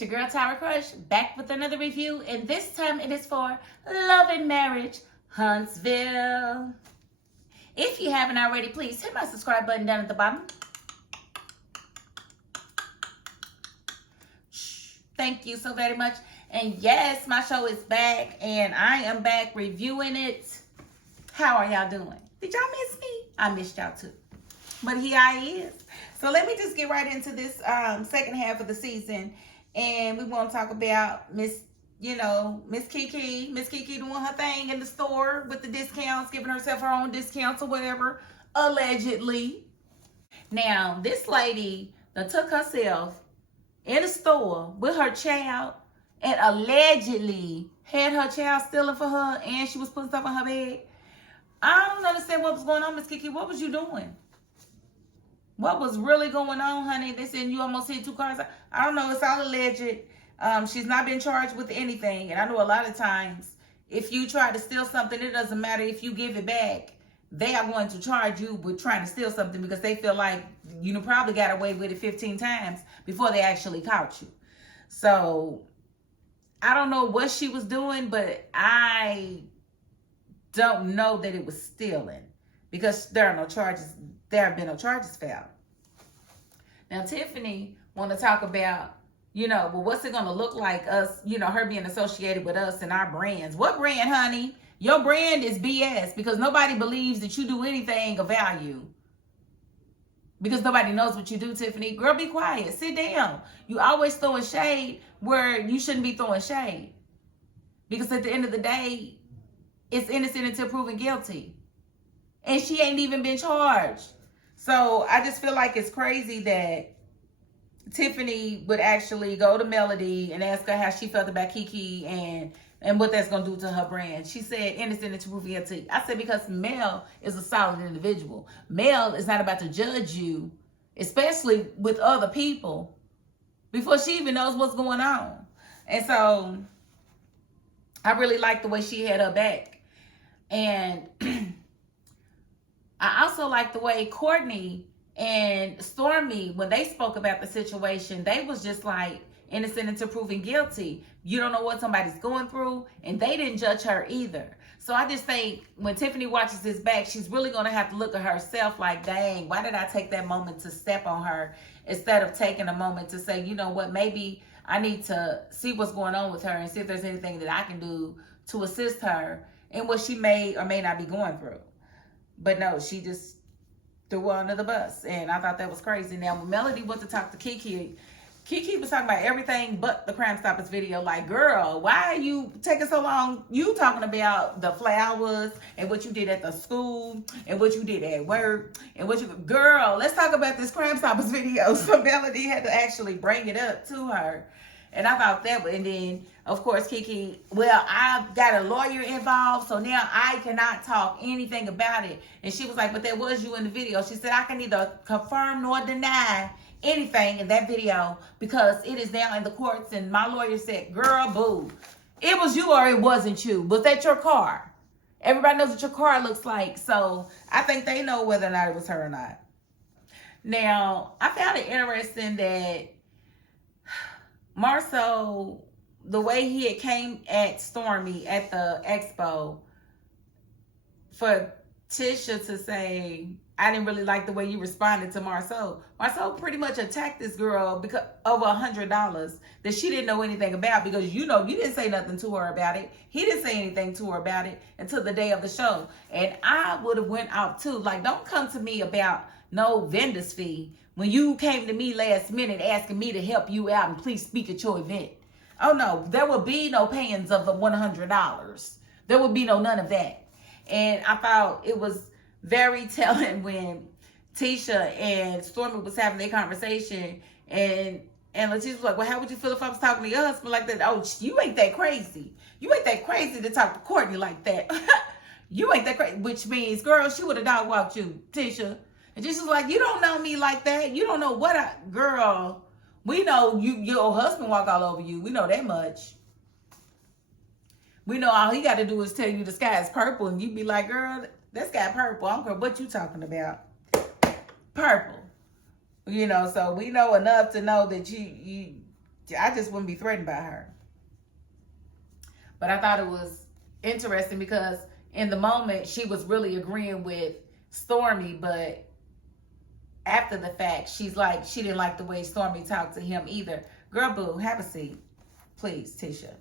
it's your girl Tyra Crush, back with another review, and this time it is for Love and Marriage Huntsville. If you haven't already, please hit my subscribe button down at the bottom. Thank you so very much. And yes, my show is back, and I am back reviewing it. How are y'all doing? Did y'all miss me? I missed y'all too. But here I is. So let me just get right into this second half of the season. And we want to talk about Miss Kiki. Miss Kiki doing her thing in the store with the discounts, giving herself her own discounts or whatever, allegedly. Now, this lady that took herself in a store with her child and allegedly had her child stealing for her, and she was putting stuff on her bed. I don't understand what was going on, Miss Kiki. What was you doing? What was really going on, honey? They said you almost hit 2 cars. I don't know. It's all alleged. She's not been charged with anything. And I know a lot of times, if you try to steal something, it doesn't matter if you give it back. They are going to charge you with trying to steal something because they feel like you probably got away with it 15 times before they actually caught you. So, I don't know what she was doing, but I don't know that it was stealing because there are no charges. There have been no charges filed. Now, Tiffany want to talk about, well, what's it going to look like us, her being associated with us and our brands. What brand, honey? Your brand is BS because nobody believes that you do anything of value. Because nobody knows what you do, Tiffany. Girl, be quiet. Sit down. You always throwing shade where you shouldn't be throwing shade. Because at the end of the day, it's innocent until proven guilty. And she ain't even been charged. So I just feel like it's crazy that Tiffany would actually go to Melody and ask her how she felt about Kiki and what that's going to do to her brand. She said innocent until proven guilty. I said because Mel is a solid individual. Mel is not about to judge you, especially with other people, before she even knows what's going on. And so I really like the way she had her back. And I also like the way Courtney and Stormy, when they spoke about the situation, they was just like innocent until proven guilty. You don't know what somebody's going through, and they didn't judge her either. So I just think when Tiffany watches this back, she's really going to have to look at herself like, dang, why did I take that moment to step on her instead of taking a moment to say, you know what, maybe I need to see what's going on with her and see if there's anything that I can do to assist her in what she may or may not be going through. But no, she just threw her under the bus. And I thought that was crazy. Now, when Melody went to talk to Kiki, Kiki was talking about everything but the Crime Stoppers video. Like, girl, why are you taking so long? You talking about the flowers and what you did at the school and what you did at work and what you... Girl, let's talk about this Crime Stoppers video. So Melody had to actually bring it up to her. And I thought that, and then, of course, Kiki, well, I've got a lawyer involved, so now I cannot talk anything about it. And she was like, but that was you in the video. She said, I can neither confirm nor deny anything in that video because it is now in the courts. And my lawyer said, girl, boo, it was you or it wasn't you. Was that your car? Everybody knows what your car looks like. So I think they know whether or not it was her or not. Now, I found it interesting that Marceau, the way he had came at Stormy at the expo, for Tisha to say, I didn't really like the way you responded to Marceau. Marceau pretty much attacked this girl because over $100 that she didn't know anything about because you didn't say nothing to her about it. He didn't say anything to her about it until the day of the show. And I would have went out too. Like, don't come to me about no vendor's fee when you came to me last minute asking me to help you out and please speak at your event. Oh no, there will be no payings of the $100. There will be none of that. And I thought it was very telling when Tisha and Stormy was having their conversation and Letitia was like, well, how would you feel if I was talking to your husband like that? Oh, you ain't that crazy. You ain't that crazy to talk to Courtney like that. You ain't that crazy, which means, girl, she would have dog walked you, Tisha. And Tisha's like, you don't know me like that. You don't know what girl, we know your husband walk all over you. We know that much. We know all he got to do is tell you the sky is purple and you be like, girl, that sky purple. I don't care what you talking about. Purple. So we know enough to know that you I just wouldn't be threatened by her. But I thought it was interesting because in the moment she was really agreeing with Stormy, but after the fact, she's like, she didn't like the way Stormy talked to him either. Girl, boo, have a seat, please, Tisha.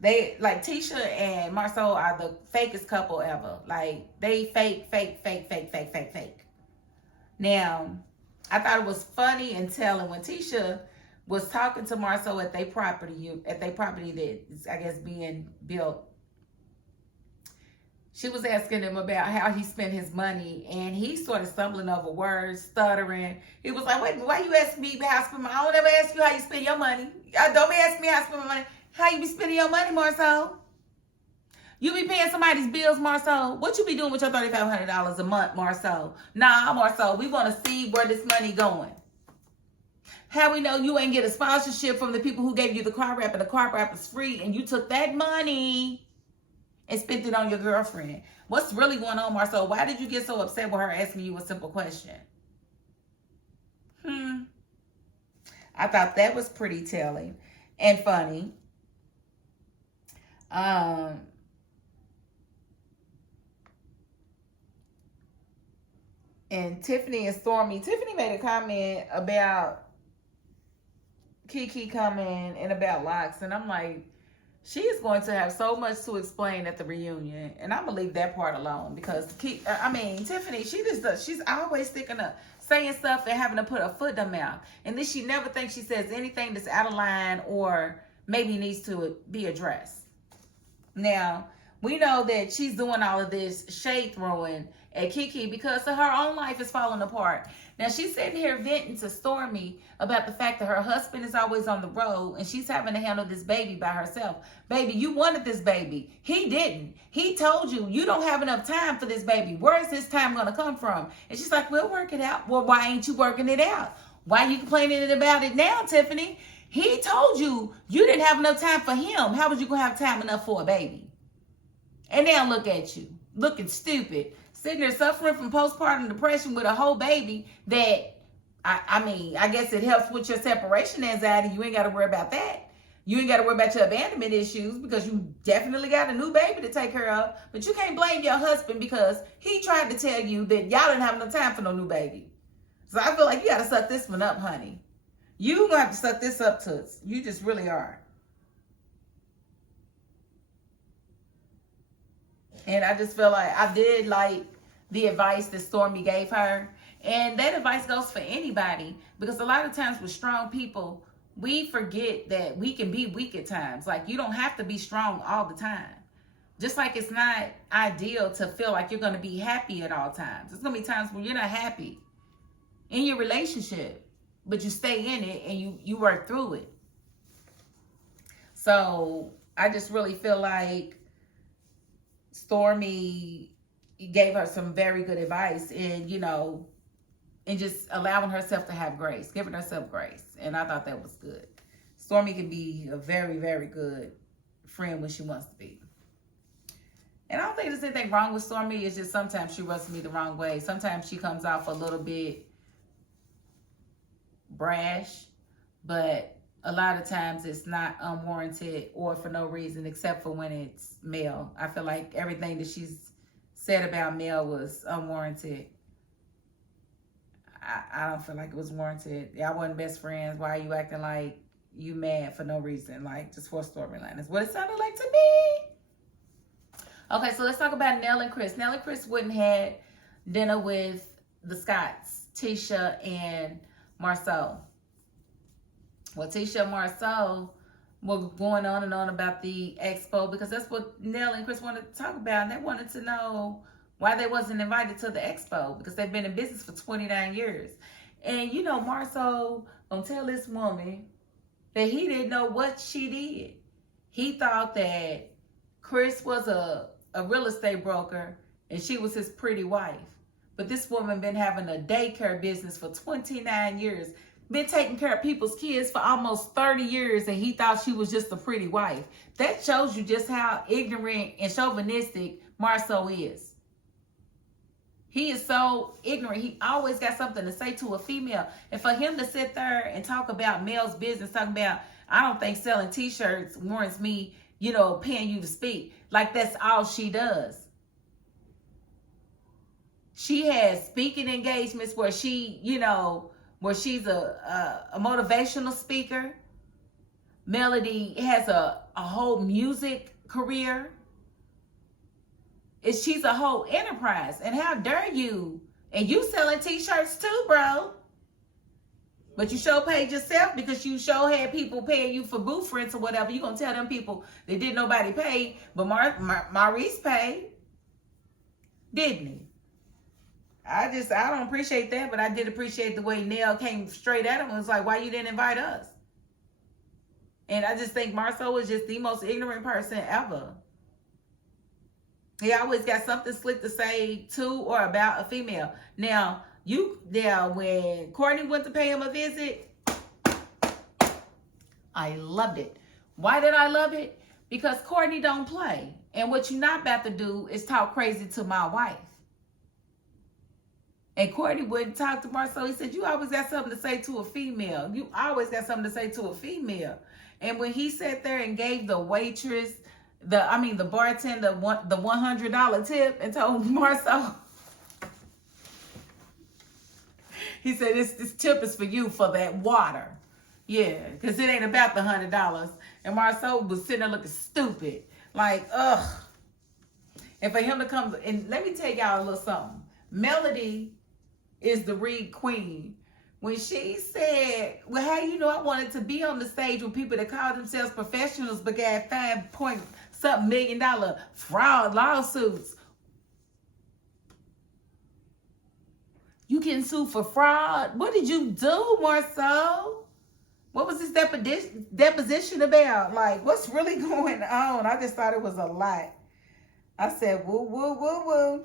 They, like, Tisha and Marceau are the fakest couple ever. Like, they fake. Now, I thought it was funny and telling when Tisha was talking to Marceau at their property that is, I guess, being built. She was asking him about how he spent his money, and he started stumbling over words, stuttering. He was like, wait a minute, why you asking me how I spend my money? I don't ever ask you how you spend your money. Don't be asking me how I spend my money. How you be spending your money, Marceau? You be paying somebody's bills, Marceau? What you be doing with your $3,500 a month, Marceau? Nah, Marceau, we want to see where this money going. How we know you ain't get a sponsorship from the people who gave you the car wrap, and the car wrap is free, and you took that money and spent it on your girlfriend? What's really going on, Marceau? Why did you get so upset with her asking you a simple question? I thought that was pretty telling and funny. And Tiffany and Stormy. Tiffany made a comment about Kiki coming and about locks, and I'm like, she is going to have so much to explain at the reunion, and I'm gonna leave that part alone because Tiffany, she's always sticking up, saying stuff and having to put her foot in her mouth, and then she never thinks she says anything that's out of line or maybe needs to be addressed. Now, we know that she's doing all of this shade throwing at Kiki because her own life is falling apart. Now, she's sitting here venting to Stormy about the fact that her husband is always on the road and she's having to handle this baby by herself. Baby, you wanted this baby. He didn't. He told you, you don't have enough time for this baby. Where is this time going to come from? And she's like, we'll work it out. Well, why ain't you working it out? Why are you complaining about it now, Tiffany? He told you you didn't have enough time for him. How was you going to have time enough for a baby? And now look at you, looking stupid, sitting there suffering from postpartum depression with a whole baby that, I guess it helps with your separation anxiety. You ain't got to worry about that. You ain't got to worry about your abandonment issues because you definitely got a new baby to take care of. But you can't blame your husband because he tried to tell you that y'all didn't have enough time for no new baby. So I feel like you got to suck this one up, honey. You going to have to suck this up, Toots. You just really are. And I just feel like I did like the advice that Stormy gave her. And that advice goes for anybody. Because a lot of times with strong people, we forget that we can be weak at times. Like, you don't have to be strong all the time. Just like it's not ideal to feel like you're going to be happy at all times. There's going to be times when you're not happy in your relationship. But you stay in it and you work through it. So I just really feel like Stormy gave her some very good advice and, and just allowing herself to have grace, giving herself grace. And I thought that was good. Stormy can be a very, very good friend when she wants to be. And I don't think there's anything wrong with Stormy. It's just sometimes she rubs me the wrong way. Sometimes she comes off a little bit brash, but a lot of times it's not unwarranted or for no reason except for when it's Mel. I feel like everything that she's said about Mel was unwarranted. I don't feel like it was warranted. Y'all wasn't best friends. Why are you acting like you mad for no reason? Like, just for a storyline. That's what it sounded like to me. Okay, so let's talk about Nell and Chris. Nell and Chris went and had dinner with the Scotts, Tisha and Marceau. Well, Tisha and Marceau were going on and on about the expo because that's what Nell and Chris wanted to talk about. And they wanted to know why they wasn't invited to the expo because they've been in business for 29 years. And, Marceau gonna tell this woman that he didn't know what she did. He thought that Chris was a real estate broker and she was his pretty wife. But this woman been having a daycare business for 29 years. Been taking care of people's kids for almost 30 years and he thought she was just a pretty wife. That shows you just how ignorant and chauvinistic Marceau is. He is so ignorant. He always got something to say to a female. And for him to sit there and talk about Mel's business, talking about, I don't think selling t-shirts warrants me, you know, paying you to speak. Like, that's all she does. She has speaking engagements where she, you know, where she's a motivational speaker. Melody has a whole music career. She's a whole enterprise. And how dare you? And you selling t-shirts too, bro. But you sure paid yourself because you sure had people paying you for booth rents or whatever. You gonna tell them people that didn't nobody pay, but Maurice paid, didn't he? I don't appreciate that, but I did appreciate the way Nell came straight at him and was like, why you didn't invite us? And I just think Marceau is just the most ignorant person ever. He always got something slick to say to or about a female. Now, when Courtney went to pay him a visit, I loved it. Why did I love it? Because Courtney don't play. And what you're not about to do is talk crazy to my wife. And Courtney wouldn't talk to Marceau. He said, you always got something to say to a female. You always got something to say to a female. And when he sat there and gave the waitress, the bartender, the $100 tip and told Marceau, he said, this tip is for you for that water. Yeah, because it ain't about the $100. And Marceau was sitting there looking stupid. Like, ugh. And for him to come, and let me tell y'all a little something. Melody is the read queen. When she said, well, how you know I wanted to be on the stage with people that call themselves professionals but got $5.something million fraud lawsuits. You getting sued for fraud? What did you do, Marceau? What was this deposition about? Like, what's really going on? I just thought it was a lot. I said, woo, woo, woo, woo.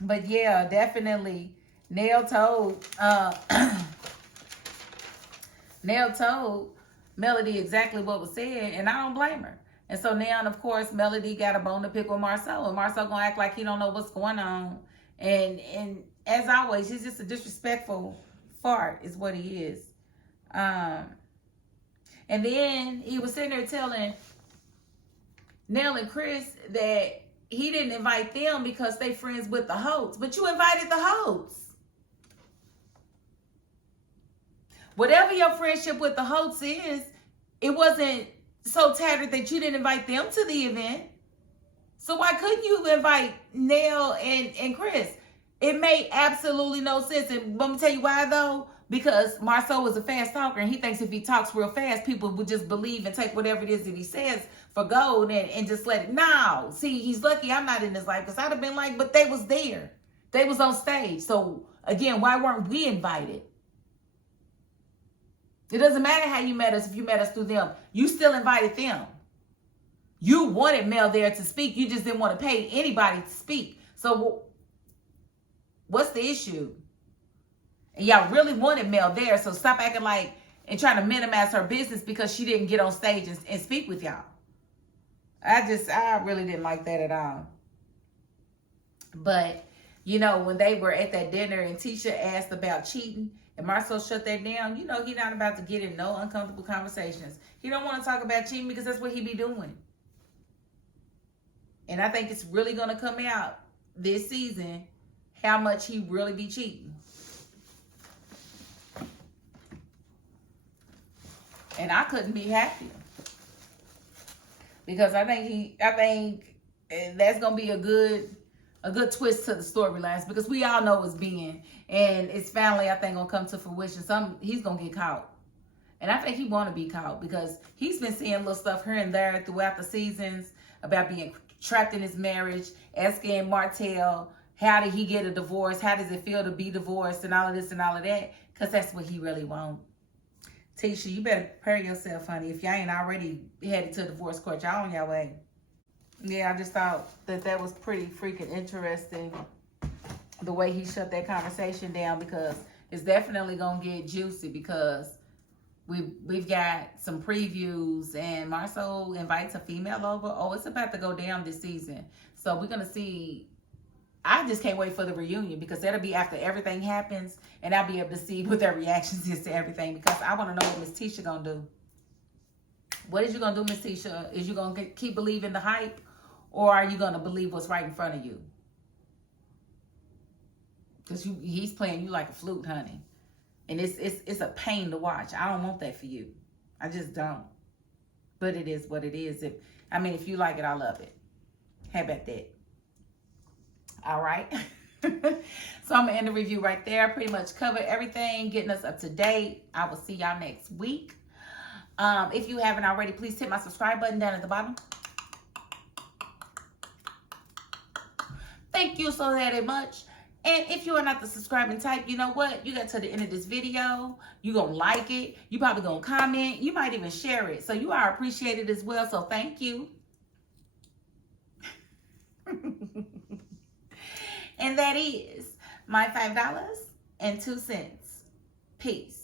But yeah, definitely, Nell told Melody exactly what was said, and I don't blame her. And so now, of course, Melody got a bone to pick with Marceau, and Marceau gonna act like he don't know what's going on. And as always, he's just a disrespectful fart is what he is. And then he was sitting there telling Nell and Chris that he didn't invite them because they friends with the Holtz. But you invited the Holtz. Whatever your friendship with the Holtz is, it wasn't so tattered that you didn't invite them to the event. So why couldn't you invite Nell and Chris? It made absolutely no sense. And let me tell you why, though. Because Marceau is a fast talker, and he thinks if he talks real fast, people will just believe and take whatever it is that he says for gold and just let it. No. See, he's lucky I'm not in his life, because I'd have been like, but they was there. They was on stage. So, again, why weren't we invited? It doesn't matter how you met us if you met us through them. You still invited them. You wanted Mel there to speak. You just didn't want to pay anybody to speak. So, what's the issue? And y'all really wanted Mel there, so stop acting like and trying to minimize her business because she didn't get on stage and speak with y'all. I really didn't like that at all. But, you know, when they were at that dinner and Tisha asked about cheating and Marceau shut that down, you know, he's not about to get in no uncomfortable conversations. He don't want to talk about cheating because that's what he be doing. And I think it's really going to come out this season how much he really be cheating. And I couldn't be happier. Because I think that's gonna be a good twist to the storylines, because we all know it's Ben and it's finally, I think, gonna come to fruition. He's gonna get caught. And I think he wanna be caught because he's been seeing little stuff here and there throughout the seasons about being trapped in his marriage, asking Martell, how did he get a divorce? How does it feel to be divorced and all of this and all of that? Because that's what he really wants. Tisha, you better prepare yourself, honey. If y'all ain't already headed to divorce court, y'all on your way. Yeah, I just thought that was pretty freaking interesting, the way he shut that conversation down, because it's definitely gonna get juicy, because we've got some previews and Marceau invites a female over. Oh, it's about to go down this season. So we're gonna see. I just can't wait for the reunion, because that'll be after everything happens, and I'll be able to see what their reactions is to everything, because I want to know what Miss Tisha gonna do. What is you going to do, Miss Tisha? Is you going to keep believing the hype, or are you going to believe what's right in front of you? Because he's playing you like a flute, honey. And it's a pain to watch. I don't want that for you. I just don't. But it is what it is. If you like it, I love it. How about that? All right. So I'm going to end the review right there. Pretty much covered everything, getting us up to date. I will see y'all next week. If you haven't already, please hit my subscribe button down at the bottom. Thank you so very much. And if you are not the subscribing type, you know what? You got to the end of this video. You're going to like it. You probably going to comment. You might even share it. So you are appreciated as well. So thank you. And that is my $5.02. Peace.